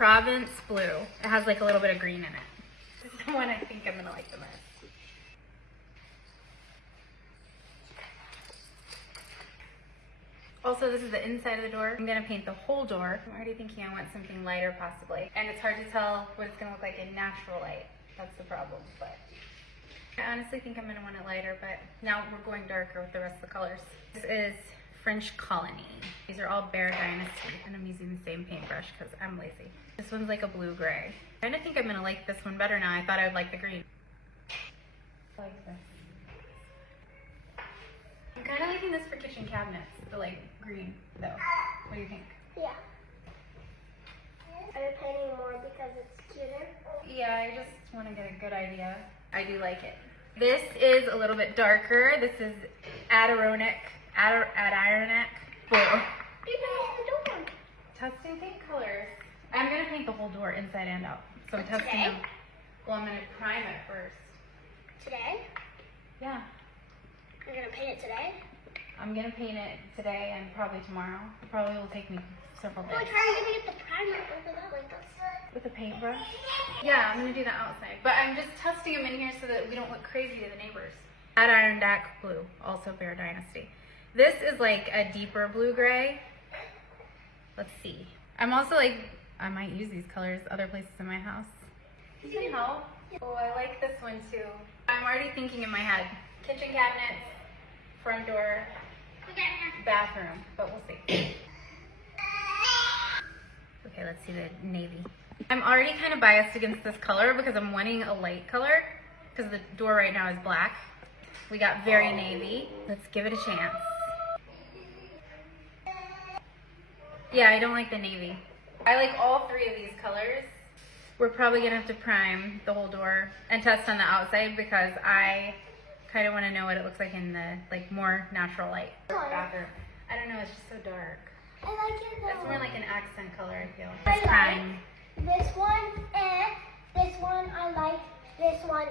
Provence blue. It has like a little bit of green in it. This is the one I think I'm gonna like the most. Also, this is the inside of the door. I'm gonna paint the whole door. I'm already thinking I want something lighter possibly. And it's hard to tell what it's gonna look like in natural light. That's the problem, but I honestly think I'm gonna want it lighter, but now we're going darker with the rest of the colors. This is French Colony. These are all Bear Dynasty, and I'm using the same paintbrush because I'm lazy. This one's like a blue-gray. I kinda think I'm gonna like this one better now. I thought I would like the green. I like this. I'm kind of liking this for kitchen cabinets, the like green though. What do you think? Yeah. Are you painting more because it's cuter? Yeah, I just want to get a good idea. I do like it. This is a little bit darker. This is Adirondack blue. Testing paint colors. I'm gonna paint the whole door inside and out. So I'm testing them. Well, I'm gonna prime it first. Today? Yeah. You're gonna paint it today? I'm gonna paint it today and probably tomorrow. It probably will take me several days. Oh, try to get the primer over that like this. With a paintbrush? Yeah, I'm gonna do that outside. But I'm just testing them in here so that we don't look crazy to the neighbors. Adirondack blue, also Bear Dynasty. This is like a deeper blue-gray. Let's see. I'm also like, I might use these colors other places in my house. You can help. Oh, I like this one too. I'm already thinking in my head. Kitchen cabinets, front door, bathroom, but we'll see. Okay, let's see the navy. I'm already kind of biased against this color because I'm wanting a light color because the door right now is black. We got very navy. Let's give it a chance. Yeah, I don't like the navy. I like all three of these colors. We're probably gonna have to prime the whole door and test on the outside because I kind of want to know what it looks like in the like more natural light. Bathroom. I don't know, it's just so dark. I like it though. It's more like an accent color, I feel. I It's prime. like this one and this one I like. This one